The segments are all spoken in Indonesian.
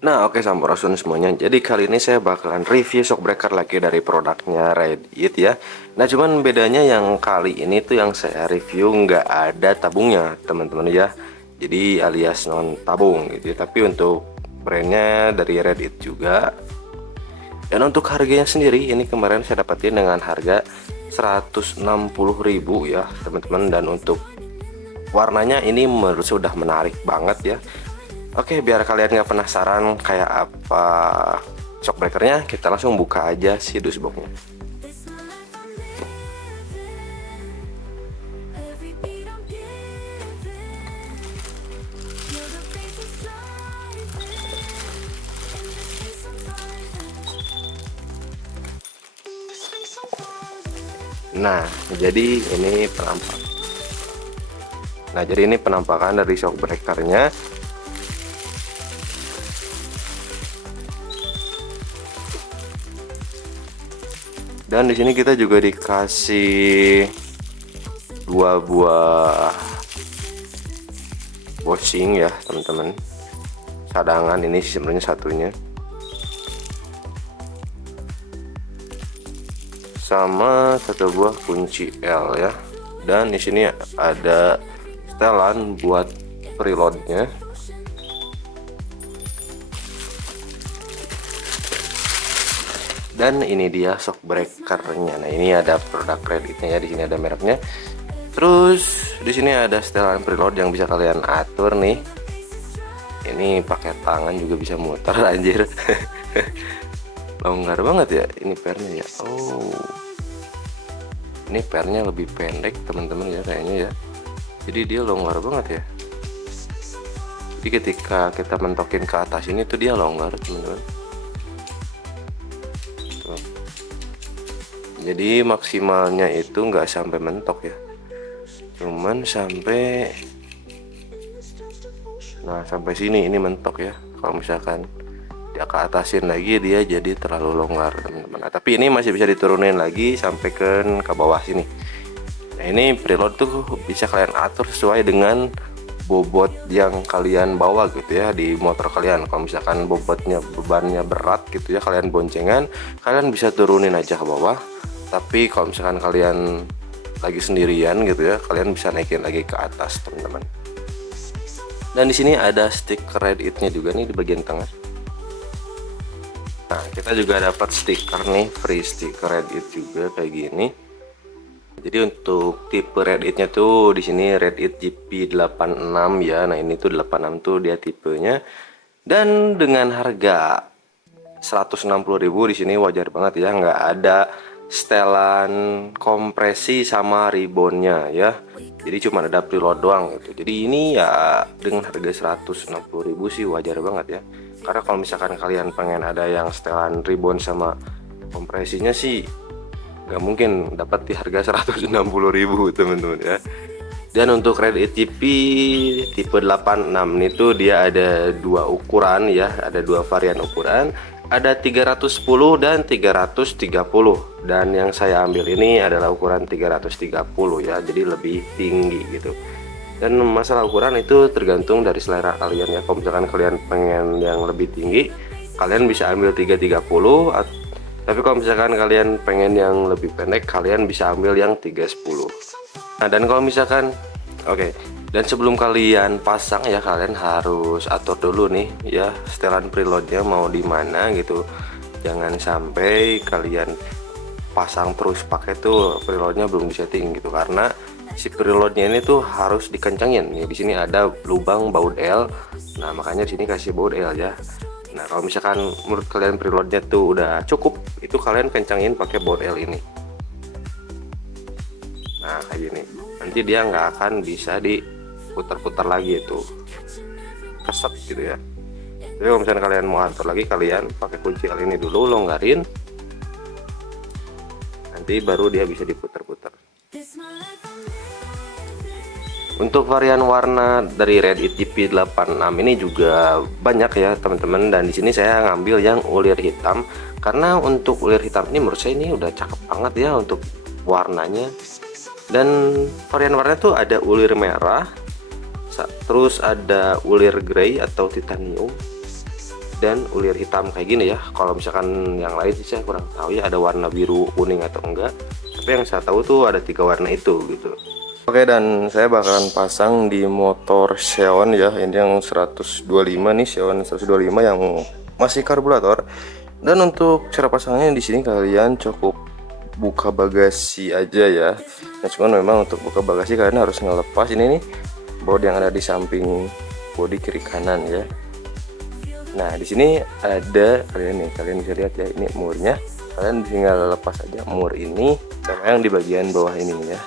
Nah, oke Sampurasun semuanya. Jadi kali ini saya bakalan review shockbreaker lagi dari produknya Reddit ya. Nah, cuman bedanya yang kali ini tuh yang saya review nggak ada tabungnya, teman-teman ya. Jadi alias non tabung gitu ya. Tapi untuk brandnya dari Reddit juga. Dan untuk harganya sendiri ini kemarin saya dapetin dengan harga 160.000 ya, teman-teman. Dan untuk warnanya ini menurut saya udah menarik banget ya. Oke, biar kalian nggak penasaran kayak apa shockbreakernya, kita langsung buka aja si dusboxnya. Nah, jadi ini penampakan dari shockbreakernya. Dan di sini kita juga dikasih dua buah bushing ya, teman-teman. Cadangan ini sebenarnya satunya. Sama satu buah kunci L ya. Dan di sini ada setelan buat preloadnya. Dan ini dia shockbreakernya. Nah, ini ada produk Redditnya ya, di sini ada mereknya. Terus di sini ada setelan preload yang bisa kalian atur nih. Ini pakai tangan juga bisa muter anjir. Longgar banget ya ini pernya ya. Oh. Ini pernya lebih pendek, teman-teman ya kayaknya ya. Jadi dia longgar banget ya. Jadi ketika kita mentokin ke atas ini tuh dia longgar, teman-teman. Jadi maksimalnya itu nggak sampai mentok ya, cuman sampai sampai sini ini mentok ya. Kalau misalkan dia ke atasin lagi dia jadi terlalu longgar, teman-teman. Nah, tapi ini masih bisa diturunin lagi sampai ke bawah sini. Nah, ini preload tuh bisa kalian atur sesuai dengan bobot yang kalian bawa gitu ya di motor kalian. Kalau misalkan bebannya berat gitu ya, kalian boncengan, kalian bisa turunin aja ke bawah. Tapi kalau misalkan kalian lagi sendirian gitu ya, kalian bisa naikin lagi ke atas, teman-teman. Dan di sini ada stiker Redditnya juga nih di bagian tengah. Nah, kita juga dapat stiker nih, free stiker Reddit juga kayak gini. Jadi untuk tipe Redditnya tuh di sini Reddit GP86 ya. Nah, ini tuh 86 tuh dia tipenya. Dan dengan harga 160.000 di sini wajar banget ya, nggak ada setelan kompresi sama ribbonnya ya. Jadi cuma ada preload doang gitu. Jadi ini ya dengan harga 160.000 sih wajar banget ya. Karena kalau misalkan kalian pengen ada yang setelan ribbon sama kompresinya sih nggak mungkin dapat di harga 160.000, teman-teman ya. Dan untuk Reddit GP tipe 86 itu dia ada dua ukuran ya, ada dua varian ukuran, ada 310 dan 330. Dan yang saya ambil ini adalah ukuran 330 ya, jadi lebih tinggi gitu. Dan masalah ukuran itu tergantung dari selera kalian ya. Kalau misalkan kalian pengen yang lebih tinggi, kalian bisa ambil 330. Tapi kalau misalkan kalian pengen yang lebih pendek, kalian bisa ambil yang 310. Nah, dan kalau misalkan dan sebelum kalian pasang ya, kalian harus atur dulu nih ya setelan preloadnya mau di mana gitu. Jangan sampai kalian pasang terus pakai tuh preloadnya belum disetting gitu, karena si preloadnya ini tuh harus dikencengin. Nih di sini ada lubang baut L. Nah, makanya di sini kasih baut L ya. Nah, kalau misalkan menurut kalian preloadnya tuh udah cukup, itu kalian kencangin pakai baut L ini. Nah, kayak gini. Nanti dia nggak akan bisa diputar-putar lagi itu, keset gitu ya. Jadi kalau misalnya kalian mau atur lagi, kalian pakai kunci L ini dulu, longgarin, nanti baru dia bisa diputar-putar. Untuk varian warna dari Reddit GP86 ini juga banyak ya, teman-teman. Dan di sini saya ngambil yang ulir hitam, karena untuk ulir hitam ini menurut saya ini udah cakep banget ya untuk warnanya. Dan varian warna tuh ada ulir merah, terus ada ulir grey atau titanium, dan ulir hitam kayak gini ya. Kalau misalkan yang lain sih saya kurang tahu ya, ada warna biru, kuning atau enggak, tapi yang saya tahu tuh ada 3 warna itu gitu. Oke, dan saya bakalan pasang di motor Xeon ya, ini yang 125 nih, Xeon 125 yang masih karburator. Dan untuk cara pasangnya di sini kalian cukup buka bagasi aja ya. Nah, cuman memang untuk buka bagasi kalian harus ngelepas ini nih bodi yang ada di samping bodi kiri kanan ya. Nah, di sini ada kalian bisa lihat ya, ini murnya. Kalian tinggal lepas aja mur ini sama yang di bagian bawah ini ya.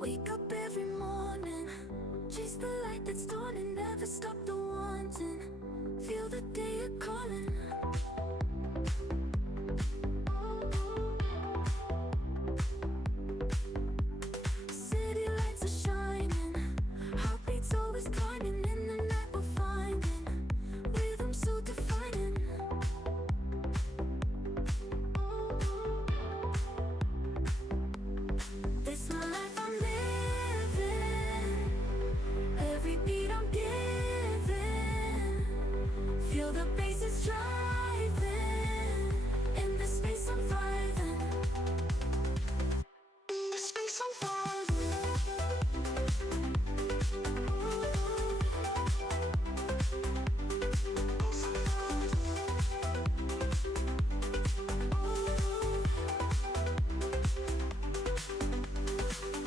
Wake up every morning, chase the light that's dawning, never stop the wanting, feel the day you're calling. City lights are shining, heartbeats always climbing, in the night we're finding rhythm so defining. This my life I'm living, every beat I'm giving, feel the bass is driving, in this space I'm thriving, this space I'm thriving.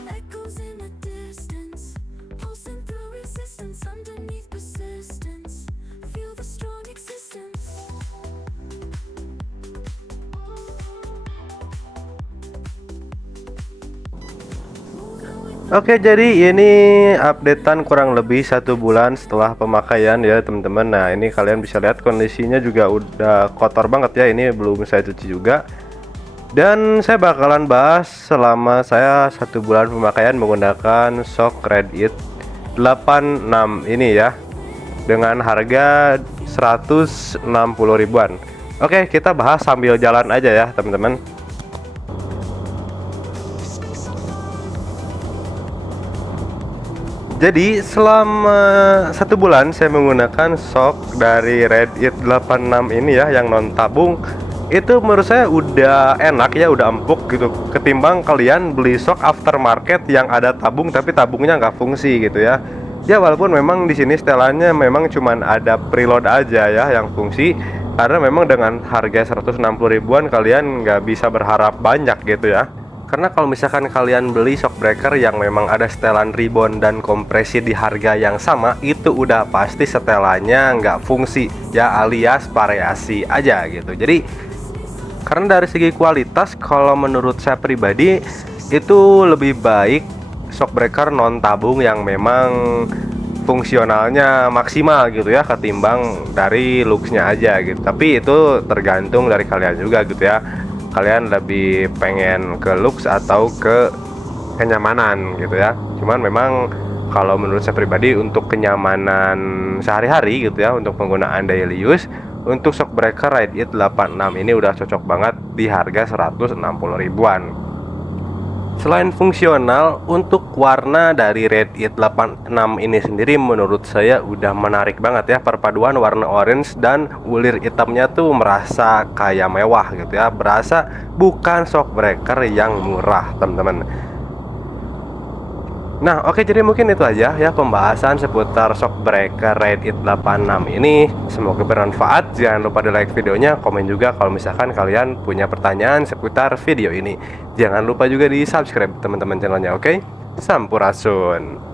Echoes in the distance, pulsing through resistance, underneath persistence, feel the strong existence. Oke, jadi ini updatean kurang lebih 1 bulan setelah pemakaian ya teman-teman. Nah, ini kalian bisa lihat kondisinya juga udah kotor banget ya, ini belum saya cuci juga. Dan saya bakalan bahas selama saya 1 bulan pemakaian menggunakan shock Red It 86 ini ya, dengan harga 160 ribuan. Oke, kita bahas sambil jalan aja ya teman-teman. Jadi selama 1 bulan saya menggunakan shock dari Red It 86 ini ya, yang non tabung. Itu menurut saya udah enak ya, udah empuk gitu, ketimbang kalian beli shock aftermarket yang ada tabung tapi tabungnya nggak fungsi gitu ya. Ya walaupun memang di sini setelannya memang cuman ada preload aja ya yang fungsi, karena memang dengan harga 160 ribuan kalian nggak bisa berharap banyak gitu ya. Karena kalau misalkan kalian beli shock breaker yang memang ada setelan ribbon dan kompresi di harga yang sama, itu udah pasti setelannya nggak fungsi ya, alias variasi aja gitu. Jadi karena dari segi kualitas, kalau menurut saya pribadi itu lebih baik shock breaker non tabung yang memang fungsionalnya maksimal gitu ya, ketimbang dari looksnya aja gitu. Tapi itu tergantung dari kalian juga gitu ya, kalian lebih pengen ke looks atau ke kenyamanan gitu ya. Cuman memang kalau menurut saya pribadi untuk kenyamanan sehari-hari gitu ya, untuk penggunaan daily use, untuk shock breaker Red It 86 ini udah cocok banget di harga 160 ribuan. Selain fungsional, untuk warna dari Red It 86 ini sendiri menurut saya udah menarik banget ya. Perpaduan warna orange dan ulir hitamnya tuh merasa kayak mewah gitu ya, berasa bukan shock breaker yang murah teman-teman. Nah oke, jadi mungkin itu aja ya pembahasan seputar shock breaker Red It 86 ini. Semoga bermanfaat. Jangan lupa di like videonya, komen juga kalau misalkan kalian punya pertanyaan seputar video ini. Jangan lupa juga di subscribe teman-teman channelnya, oke? Sampurasun.